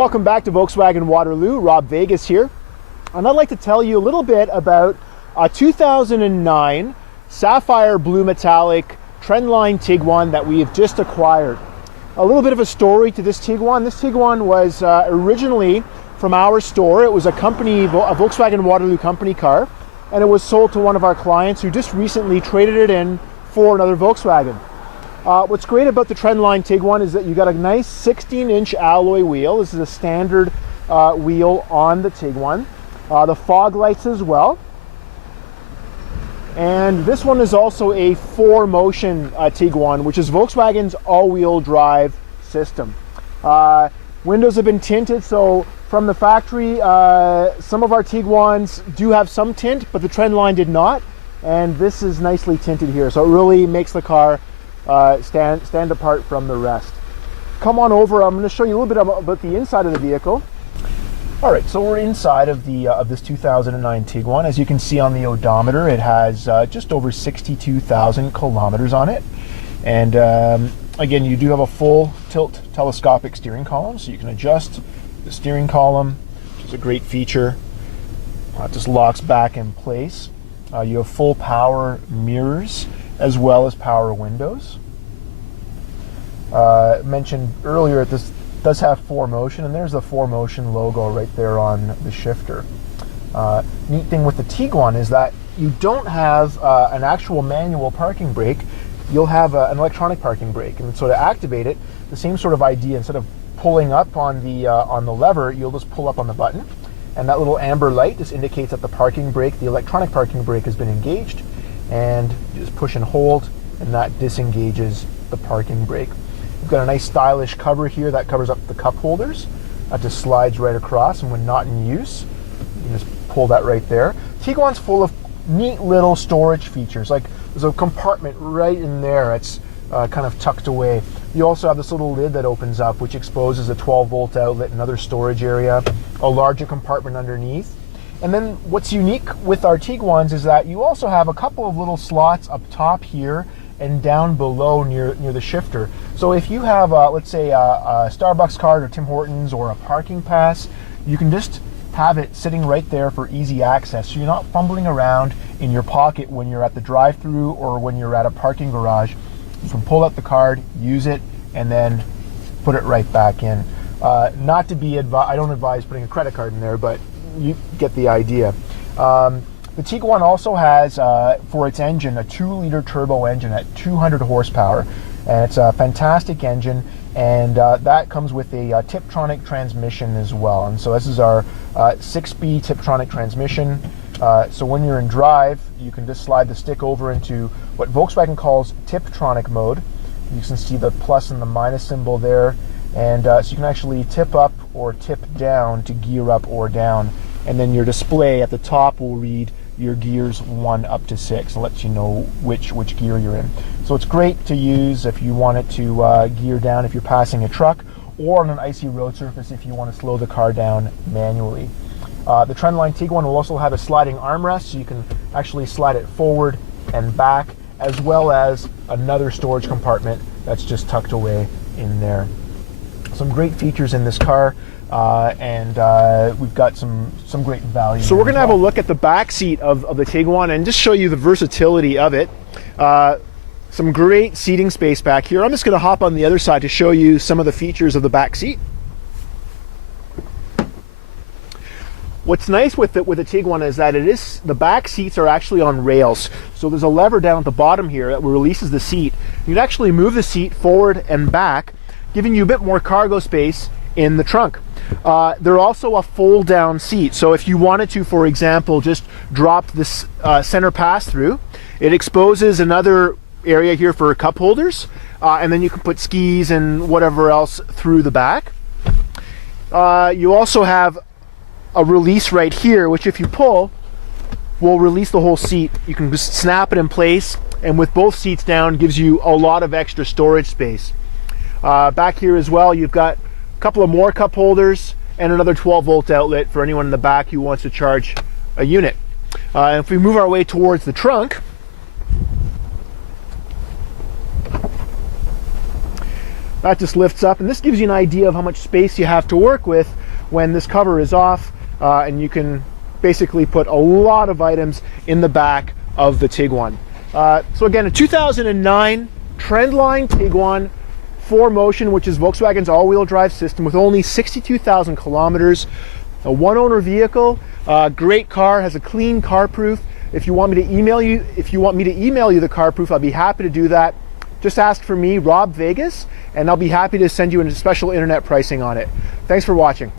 Welcome back to Volkswagen Waterloo. Rob Vegas here. And I'd like to tell you a little bit about a 2009 Sapphire Blue Metallic Trendline Tiguan that we have just acquired. A little bit of a story to this Tiguan. This Tiguan was originally from our store. It was a Volkswagen Waterloo company car, and it was sold to one of our clients who just recently traded it in for another Volkswagen. What's great about the Trendline Tiguan is that you got a nice 16-inch alloy wheel. This is a standard wheel on the Tiguan. The fog lights as well. And this one is also a 4Motion Tiguan, which is Volkswagen's all-wheel drive system. Windows have been tinted, so from the factory, some of our Tiguans do have some tint, but the Trendline did not. And this is nicely tinted here, so it really makes the car stand apart from the rest. Come on over. I'm going to show you a little bit about the inside of the vehicle. All right, so we're inside of this 2009 Tiguan. As you can see on the odometer, it has just over 62,000 kilometers on it. And again, you do have a full tilt telescopic steering column, so you can adjust the steering column, which is a great feature. It just locks back in place. You have full power mirrors as well as power windows. Mentioned earlier, this does have 4Motion, and there's the 4Motion logo right there on the shifter. Neat thing with the Tiguan is that you don't have an actual manual parking brake. You'll have an electronic parking brake, and so to activate it, the same sort of idea. Instead of pulling up on the lever, you'll just pull up on the button, and that little amber light just indicates that the parking brake, the electronic parking brake, has been engaged, and you just push and hold, and that disengages the parking brake. We've got a nice stylish cover here that covers up the cup holders. That just slides right across, and when not in use, you can just pull that right there. Tiguan's full of neat little storage features. Like there's a compartment right in there. It's kind of tucked away. You also have this little lid that opens up, which exposes a 12-volt outlet, another storage area, a larger compartment underneath. And then what's unique with our Tiguans is that you also have a couple of little slots up top here and down below near the shifter. So if you have, let's say, a Starbucks card or Tim Hortons or a parking pass, you can just have it sitting right there for easy access. So you're not fumbling around in your pocket when you're at the drive-thru or when you're at a parking garage. You can pull out the card, use it, and then put it right back in. Not to be I don't advise putting a credit card in there, but you get the idea. The Tiguan also has, for its engine, a 2-liter turbo engine at 200 horsepower. And it's a fantastic engine, and that comes with a Tiptronic transmission as well. And so this is our 6-speed Tiptronic transmission. So when you're in drive, you can just slide the stick over into what Volkswagen calls Tiptronic mode. You can see the plus and the minus symbol there. And so you can actually tip up or tip down to gear up or down. And then your display at the top will read your gears 1 up to 6. It lets you know which gear you're in. So it's great to use if you want it to gear down if you're passing a truck, or on an icy road surface if you want to slow the car down manually. The Trendline Tiguan will also have a sliding armrest, so you can actually slide it forward and back, as well as another storage compartment that's just tucked away in there. Some great features in this car. And we've got some great value. So we're going to have a look at the back seat of the Tiguan and just show you the versatility of it. Some great seating space back here. I'm just going to hop on the other side to show you some of the features of the back seat. What's nice with the Tiguan is that the back seats are actually on rails. So there's a lever down at the bottom here that releases the seat. You can actually move the seat forward and back, giving you a bit more cargo space in the trunk. They're also a fold down seat, so if you wanted to, for example, just drop this center pass through, it exposes another area here for cup holders, and then you can put skis and whatever else through the back. You also have a release right here, which if you pull will release the whole seat. You can just snap it in place, and with both seats down gives you a lot of extra storage space. Back here as well, you've got couple of more cup holders and another 12-volt outlet for anyone in the back who wants to charge a unit. And if we move our way towards the trunk, That just lifts up, and this gives you an idea of how much space you have to work with when this cover is off, and you can basically put a lot of items in the back of the Tiguan. So again, a 2009 Trendline Tiguan 4Motion, which is Volkswagen's all-wheel drive system with only 62,000 kilometers. A one-owner vehicle, great car, has a clean car proof. If you want me to email you the car proof, I'll be happy to do that. Just ask for me, Rob Vegas, and I'll be happy to send you a special internet pricing on it. Thanks for watching.